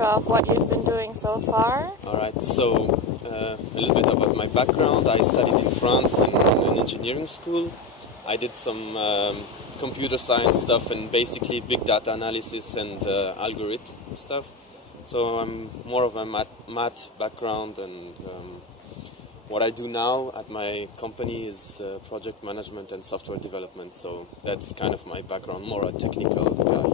intro of what you've been doing so far. Alright, so a little bit about my background. I studied in France in an engineering school. I did some computer science stuff and basically big data analysis and algorithm stuff. So I'm more of a math background, and what I do now at my company is project management and software development. So that's kind of my background, more a technical guy.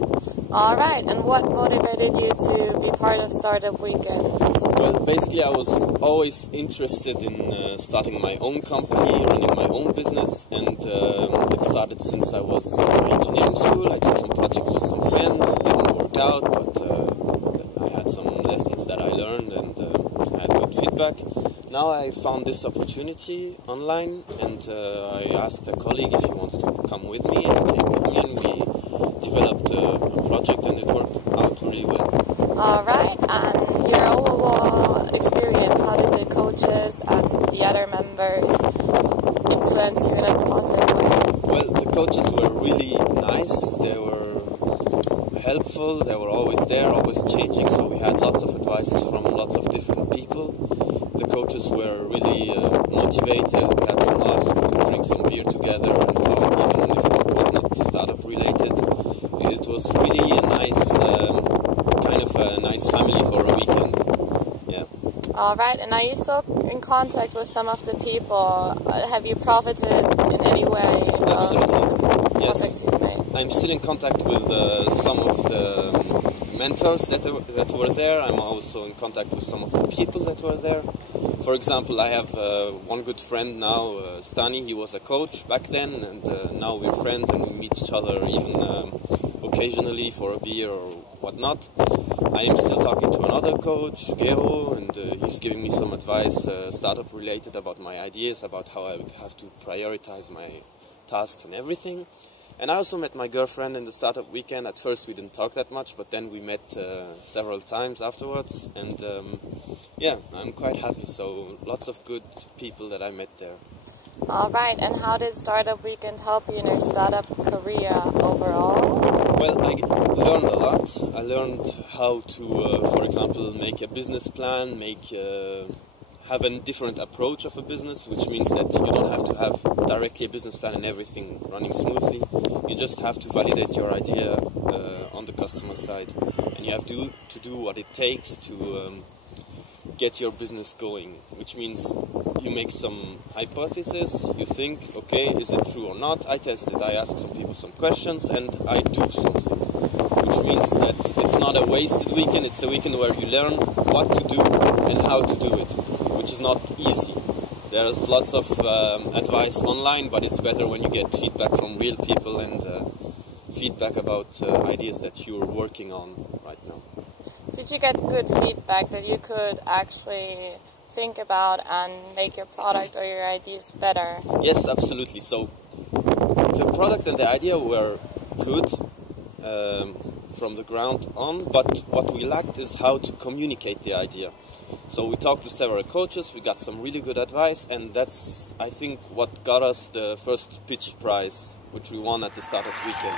Alright, and what motivated you to be part of Startup Weekends? Well, basically I was always interested in starting my own company, running my own business, and it started since I was in engineering school. I did some projects with some friends, didn't work out, but I had some lessons that I learned and I had good feedback. Now I found this opportunity online, and I asked a colleague if he wants to come with me, and he came with me, and we developed a project, and it worked out really well. Alright, and your overall experience, how did the coaches and the other members influence you in a positive way? Well, the coaches were really nice, they were helpful, they were always there, always changing, so we had lots of advices from lots of different people. The coaches were really motivated, we had some laughs, we could drink some beer together and talk, even if it was not startup related. It was really a nice, kind of a nice family for a weekend. Yeah. Alright, and are you still in contact with some of the people? Have you profited in any way? Absolutely, yes. Projects you've made? I'm still in contact with some of the mentors that were there. I'm also in contact with some of the people that were there. For example, I have one good friend now, Stani. He was a coach back then, and now we're friends and we meet each other even occasionally for a beer or whatnot. I am still talking to another coach, Gero, and he's giving me some advice, startup related, about my ideas, about how I have to prioritize my tasks and everything. And I also met my girlfriend in the startup weekend. At first we didn't talk that much, but then we met several times afterwards, and yeah, I'm quite happy. So lots of good people that I met there. Alright, and how did Startup Weekend help you in your startup career overall? Well, I learned a lot. I learned how to, for example, make a business plan, have a different approach of a business, which means that you don't have to have directly a business plan and everything running smoothly. You just have to validate your idea on the customer side, and you have to do what it takes to get your business going, which means you make some hypothesis, you think, okay, is it true or not? I test it, I ask some people some questions, and I do something, which means that it's not a wasted weekend, it's a weekend where you learn what to do and how to do it, which is not easy. There's lots of advice online, but it's better when you get feedback from real people and feedback about ideas that you're working on right now. Did you get good feedback that you could actually think about and make your product or your ideas better? Yes, absolutely. So the product and the idea were good from the ground on, but what we lacked is how to communicate the idea. So we talked to several coaches, we got some really good advice, and that's, I think, what got us the first pitch prize, which we won at the Startup Weekend.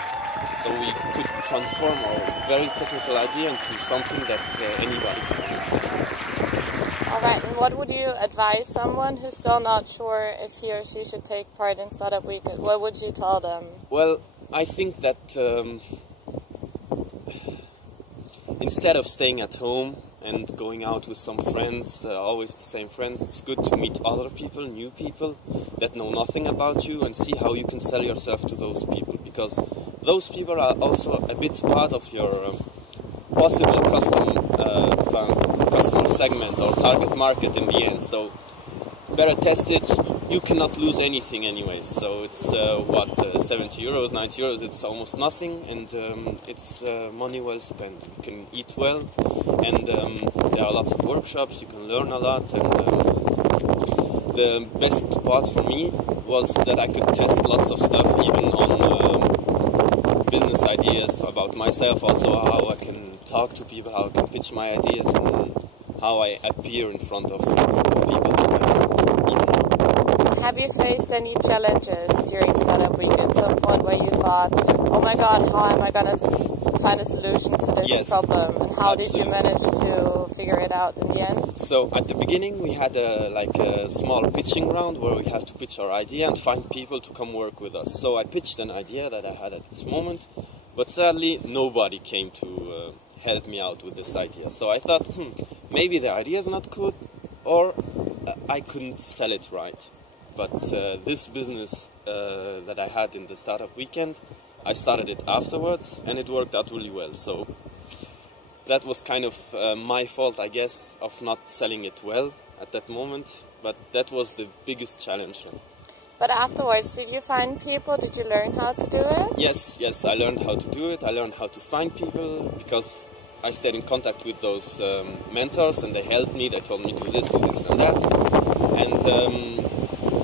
So we could transform our very technical idea into something that anybody can understand. Alright, and what would you advise someone who's still not sure if he or she should take part in Startup Weekend? What would you tell them? Well, I think that instead of staying at home and going out with some friends, always the same friends, it's good to meet other people, new people that know nothing about you, and see how you can sell yourself to those people, because those people are also a bit part of your possible customer segment or target market in the end. So better test it. You cannot lose anything anyway. So it's 70 euros, 90 euros, it's almost nothing, and it's money well spent. You can eat well, and there are lots of workshops, you can learn a lot, and the best part for me was that I could test lots of stuff, even on business ideas about myself, also how I can talk to people, how I can pitch my ideas, and how I appear in front of people that I even know. have you faced any challenges during Startup Weekend? Some point where you thought, oh my god, how am I going to find a solution to this problem? And how did you manage to figure it out in the end? So at the beginning we had a small pitching round where we have to pitch our idea and find people to come work with us. So I pitched an idea that I had at this moment, but sadly nobody came to help me out with this idea. So I thought, maybe the idea is not good, or I couldn't sell it right. But this business that I had in the Startup Weekend, I started it afterwards and it worked out really well. So that was kind of my fault, I guess, of not selling it well at that moment. But that was the biggest challenge. But afterwards, did you find people? Did you learn how to do it? Yes, I learned how to do it. I learned how to find people because I stayed in contact with those mentors and they helped me. They told me do this and that. And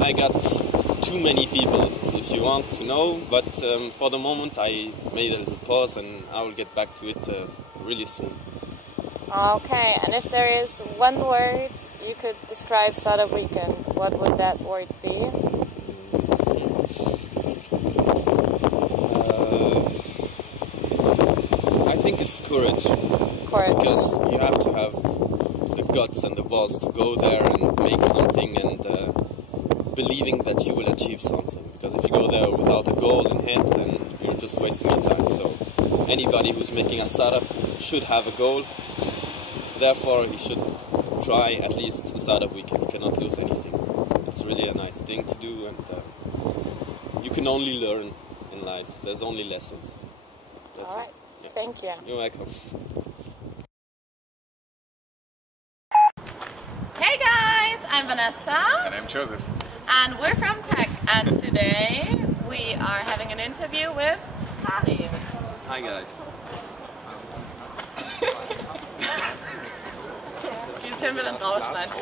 I got too many people, if you want to know. But for the moment, I made a little pause and I will get back to it really soon. Okay, and if there is one word you could describe Startup Weekend, what would that word be? I think it's courage. Courage. Because you have to have the guts and the balls to go there and make something and believing that you will achieve something. Because if you go there without a goal in head, then you're just wasting your time. So anybody who's making a startup should have a goal. Therefore, he should try at least a Startup Weekend. You cannot lose anything. It's really a nice thing to do, and you can only learn in life. There's only lessons. That's All right. Yeah. Thank you. You're welcome. Hey guys, I'm Vanessa. And I'm Joseph. And we're from Tech. And today we are having an interview with Karim. Hi guys. Diesen können wir dann rausschneiden.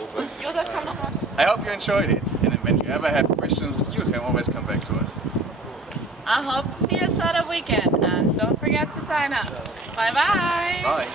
Josef, komm noch mal. I hope you enjoyed it. And when you ever have questions, you can always come back to us. I hope to see you at Startup Weekend. And don't forget to sign up. Bye bye. Bye.